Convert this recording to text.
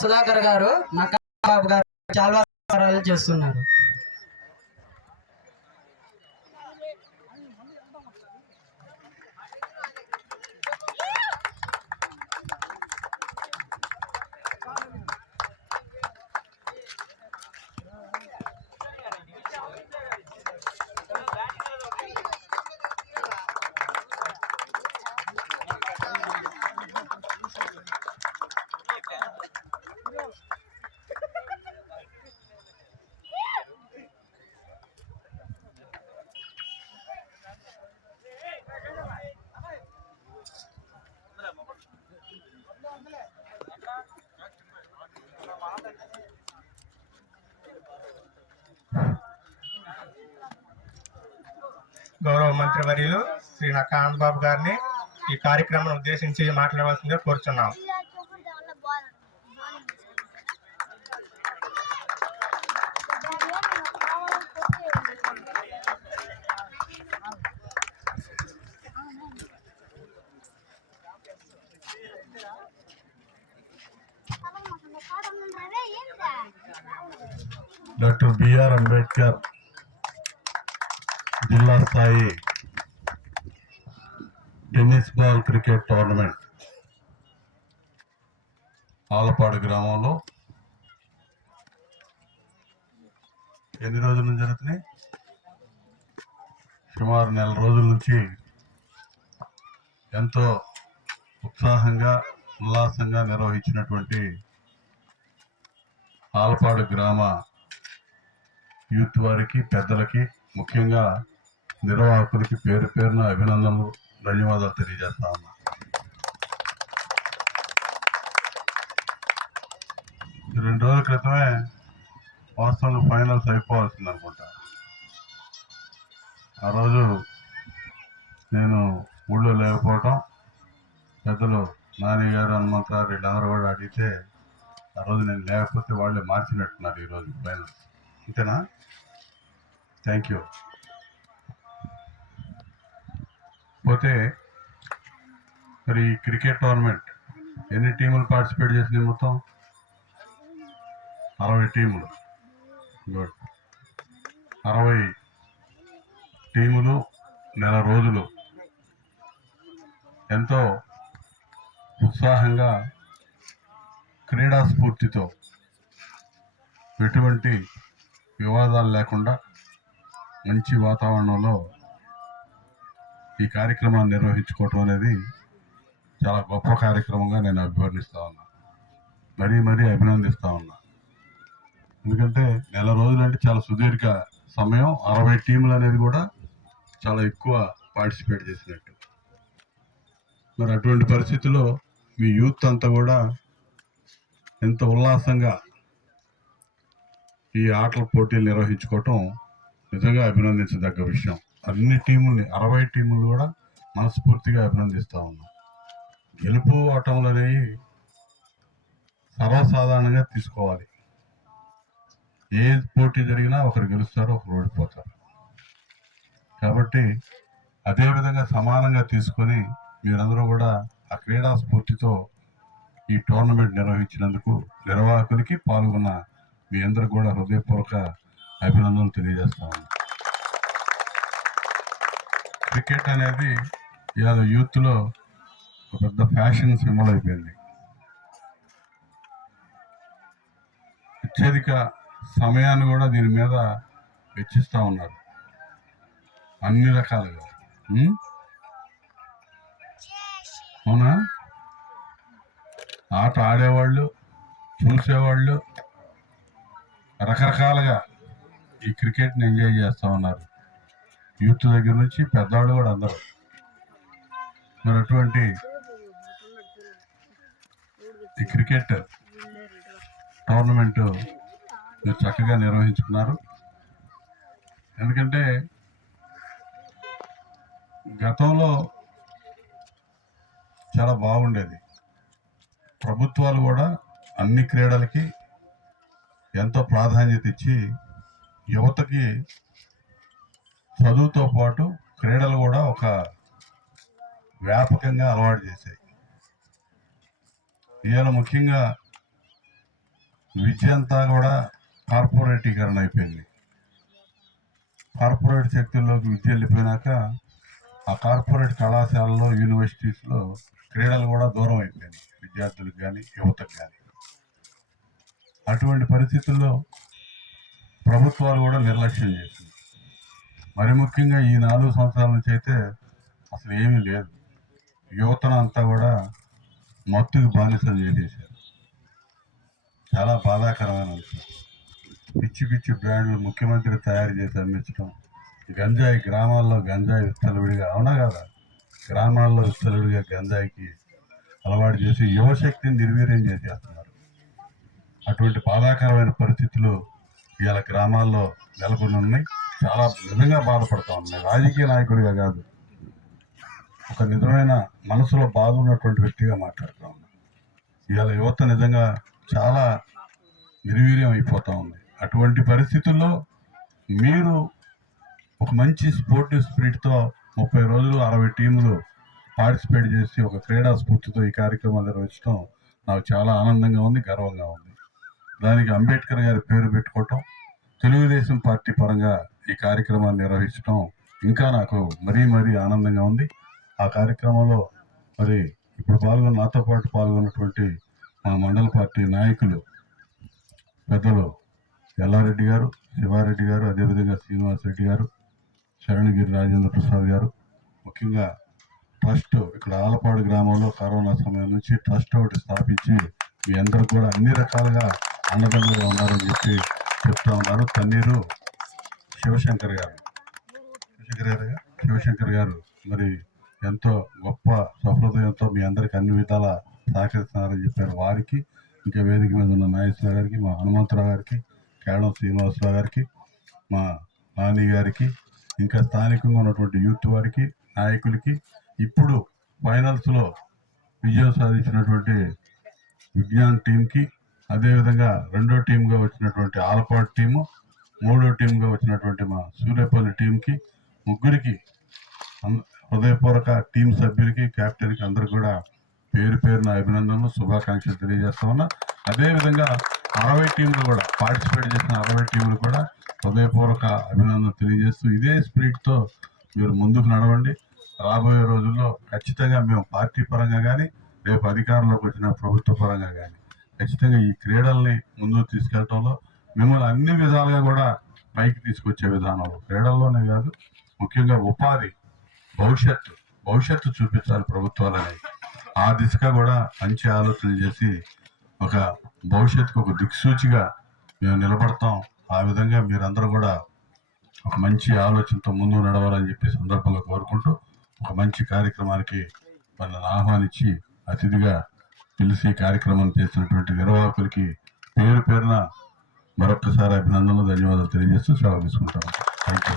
సుధాకర్ గారు బాబు గారు చాలా చేస్తున్నారు. గౌరవ మంత్రివర్యులు శ్రీ నక్కా ఆనందబాబు గారిని ఈ కార్యక్రమాన్ని ఉద్దేశించి మాట్లాడవలసిందిగా కోరుచున్నాం. డాక్టర్ బిఆర్ అంబేద్కర్ జిల్లా స్థాయి tennis ball cricket tournament Alapadu గ్రామంలో ఎన్ని రోజుల నుంచి జరుగుతున్నాయి? సుమారు నెల రోజుల నుంచి ఎంతో ఉత్సాహంగా ఉల్లాసంగా నిర్వహించినటువంటి ఆలపాడు గ్రామ యూత్ వారికి, పెద్దలకి, ముఖ్యంగా నిర్వాహకులకి పేరు పేరున అభినందనలు, ధన్యవాదాలు తెలియజేస్తా ఉన్నా. రెండు రోజుల క్రితమే వాస్తవంలో ఫైనల్స్ అయిపోవాల్సింది అనుకుంటా. ఆ రోజు నేను ఊళ్ళో లేకపోవటం, పెద్దలు నాని గారు, హనుమంతరావు వీళ్ళందరూ కూడా అడిగితే ఆ రోజు నేను లేకపోతే వాళ్ళే మార్చినట్టున్నారు ఈరోజు ఫైనల్స్. అంతేనా? Thank you. పోతే మరి క్రికెట్ టోర్నమెంట్ ఎన్ని టీములు పార్టిసిపేట్ చేసినాయి? మొత్తం 60 టీములు. గుడ్. 60 టీములు, నెల రోజులు ఎంతో ఉత్సాహంగా, క్రీడా స్ఫూర్తితో, ఎటువంటి వివాదాలు లేకుండా మంచి వాతావరణంలో ఈ కార్యక్రమాన్ని నిర్వహించుకోవటం అనేది చాలా గొప్ప కార్యక్రమంగా నేను అభివర్ణిస్తా ఉన్నా, మరీ అభినందిస్తా ఉన్నా. ఎందుకంటే నెల రోజులు అంటే చాలా సుదీర్ఘ సమయం. 60 టీములు అనేది కూడా చాలా ఎక్కువ పార్టిసిపేట్ చేసినట్టు. మరి అటువంటి పరిస్థితుల్లో మీ యూత్ అంతా కూడా ఎంత ఉల్లాసంగా ఈ ఆటల పోటీలు నిర్వహించుకోవటం నిజంగా అభినందించదగ్గ విషయం. అన్ని టీముల్ని, 60 టీములు కూడా మనస్ఫూర్తిగా అభినందిస్తూ ఉన్నాం. గెలుపు ఓటములు అనేవి సర్వసాధారణంగా తీసుకోవాలి. ఏ పోటీ జరిగినా ఒకరు గెలుస్తారు, ఒకరు ఓడిపోతారు. కాబట్టి అదేవిధంగా సమానంగా తీసుకొని మీరందరూ కూడా ఆ క్రీడా స్ఫూర్తితో ఈ టోర్నమెంట్ నిర్వహించినందుకు నిర్వాహకులకి, పాల్గొన్న మీ అందరికి కూడా హృదయపూర్వక అభినందనలు తెలియజేస్తాము. క్రికెట్ అనేది ఇవాళ యూత్లో ఒక పెద్ద ఫ్యాషన్ సింబల్ అయిపోయింది. అత్యధిక సమయాన్ని కూడా దీని మీద వెచ్చిస్తూ ఉన్నారు. అన్ని రకాలుగా. ఉం? అవునా? ఆట ఆడేవాళ్ళు, చూసేవాళ్ళు రకరకాలుగా ఈ క్రికెట్ని ఎంజాయ్ చేస్తూ ఉన్నారు. యూత్ దగ్గర నుంచి పెద్దవాళ్ళు కూడా అందరూ. మరి అటువంటి ఈ క్రికెట్ టోర్నమెంట్ మీరు చక్కగా నిర్వహించుకున్నారు. ఎందుకంటే గతంలో చాలా బాగుండేది. ప్రభుత్వాలు కూడా అన్ని క్రీడలకి ఎంతో ప్రాధాన్యత ఇచ్చి యువతకి చదువుతో పాటు క్రీడలు కూడా ఒక వ్యాపకంగా అలవాటు చేశాయి. ఇవాళ ముఖ్యంగా విద్య అంతా కూడా కార్పొరేటీకరణ అయిపోయింది. కార్పొరేట్ శక్తుల్లోకి విద్య వెళ్ళిపోయినాక ఆ కార్పొరేట్ కళాశాలలో, యూనివర్సిటీస్లో క్రీడలు కూడా దూరం అయిపోయింది విద్యార్థులకు కానీ యువతకు కానీ. అటువంటి పరిస్థితుల్లో ప్రభుత్వాలు కూడా నిర్లక్ష్యం చేసింది. మరి ముఖ్యంగా ఈ 4 సంవత్సరాల నుంచి అయితే అసలు ఏమీ లేదు. యువతను అంతా కూడా మత్తుకు బానిసలు చేసేశారు. చాలా బాధాకరమైన విషయం. పిచ్చి పిచ్చి బ్రాండ్లు ముఖ్యమంత్రి తయారు చేసి అమ్మించడం, గంజాయి గ్రామాల్లో గంజాయి విస్తలవిడిగా, అవునా కదా, గ్రామాల్లో విస్తలవిడిగా గంజాయికి అలవాటు చేసి యువశక్తిని నిర్వీర్యం చేసేస్తున్నారు. అటువంటి బాధాకరమైన పరిస్థితులు ఇవాళ గ్రామాల్లో నెలకొని ఉన్నాయి. చాలా నిజంగా బాధపడతా ఉన్నాయి. రాజకీయ నాయకుడిగా కాదు, ఒక నిజమైన మనసులో బాధ ఉన్నటువంటి వ్యక్తిగా మాట్లాడుతూ ఉన్నాను. ఇవాళ యువత నిజంగా చాలా నిర్వీర్యం అయిపోతూ ఉంది. అటువంటి పరిస్థితుల్లో మీరు ఒక మంచి స్పోర్టివ్ స్పిరిట్తో 30 రోజులు 60 టీములు పార్టిసిపేట్ చేసి ఒక క్రీడా స్ఫూర్తితో ఈ కార్యక్రమాలు నిర్వహించడం నాకు చాలా ఆనందంగా ఉంది, గర్వంగా ఉంది. దానికి అంబేద్కర్ గారి పేరు పెట్టుకోవటం, తెలుగుదేశం పార్టీ పరంగా ఈ కార్యక్రమాన్ని నిర్వహించడం ఇంకా నాకు మరీ ఆనందంగా ఉంది. ఆ కార్యక్రమంలో మరి ఇప్పుడు నాతో పాటు పాల్గొన్నటువంటి మా మండల పార్టీ నాయకులు పెద్దలు ఎల్లారెడ్డి గారు, శివారెడ్డి గారు, అదేవిధంగా శ్రీనివాసరెడ్డి గారు, శరణగిరి రాజేంద్ర ప్రసాద్ గారు, ముఖ్యంగా ట్రస్ట్ ఇక్కడ ఆలపాడు గ్రామంలో కరోనా సమయం నుంచి ట్రస్ట్ ఒకటి స్థాపించి మీ అందరూ కూడా అన్ని రకాలుగా అన్నదండలుగా ఉన్నారని చెప్పి చెప్తా ఉన్నారు. తన్నీరు శివశంకర్ గారు మరి ఎంతో గొప్ప సహృదయంతో మీ అందరికి అన్ని విధాల సహకరిస్తున్నారని చెప్పారు. వారికి, ఇంకా వేదిక మీద ఉన్న నాగేశ్వరరావు గారికి, మా హనుమంతరావు గారికి, కేళం శ్రీనివాసరావు గారికి, మా నాని గారికి, ఇంకా స్థానికంగా ఉన్నటువంటి యూత్ వారికి, నాయకులకి, ఇప్పుడు ఫైనల్స్లో విజయం సాధించినటువంటి విజ్ఞాన్ టీంకి, అదేవిధంగా 2వ టీంగా వచ్చినటువంటి ఆలపాడు టీము, 3వ టీంగా వచ్చినటువంటి మా సూర్యపల్లి టీంకి, ముగ్గురికి హృదయపూర్వక టీం సభ్యులకి, కెప్టెన్కి అందరూ కూడా పేరు పేరున అభినందనలు, శుభాకాంక్షలు తెలియజేస్తా ఉన్నా. అదేవిధంగా 60 టీంలు కూడా పార్టిసిపేట్ చేసిన 60 టీంలు కూడా హృదయపూర్వక అభినందనలు తెలియజేస్తూ ఇదే స్పిరిట్తో మీరు ముందుకు నడవండి. రాబోయే రోజుల్లో ఖచ్చితంగా మేము పార్టీ పరంగా కానీ, రేపు అధికారంలోకి వచ్చిన ప్రభుత్వ పరంగా కానీ ఖచ్చితంగా ఈ క్రీడల్ని ముందుకు తీసుకెళ్లడంలో మిమ్మల్ని అన్ని విధాలుగా కూడా పైకి తీసుకొచ్చే విధానంలో, క్రీడల్లోనే కాదు, ముఖ్యంగా ఉపాధి, భవిష్యత్తు చూపించాలి ప్రభుత్వాలని. ఆ దిశగా కూడా మంచి ఆలోచన చేసి ఒక భవిష్యత్తుకు ఒక దిక్సూచిగా మేము నిలబడతాం. ఆ విధంగా మీరందరూ కూడా ఒక మంచి ఆలోచనతో ముందు నడవాలని చెప్పి సందర్భంగా కోరుకుంటూ ఒక మంచి కార్యక్రమానికి వాళ్ళని ఆహ్వానించి అతిథిగా పిలిచి కార్యక్రమం చేసినటువంటి నిర్వాహకులకి పేరు పేరున మరొక్కసారి అభినందనలు, ధన్యవాదాలు తెలియజేస్తూ సెలవు తీసుకుంటాను. Thank you.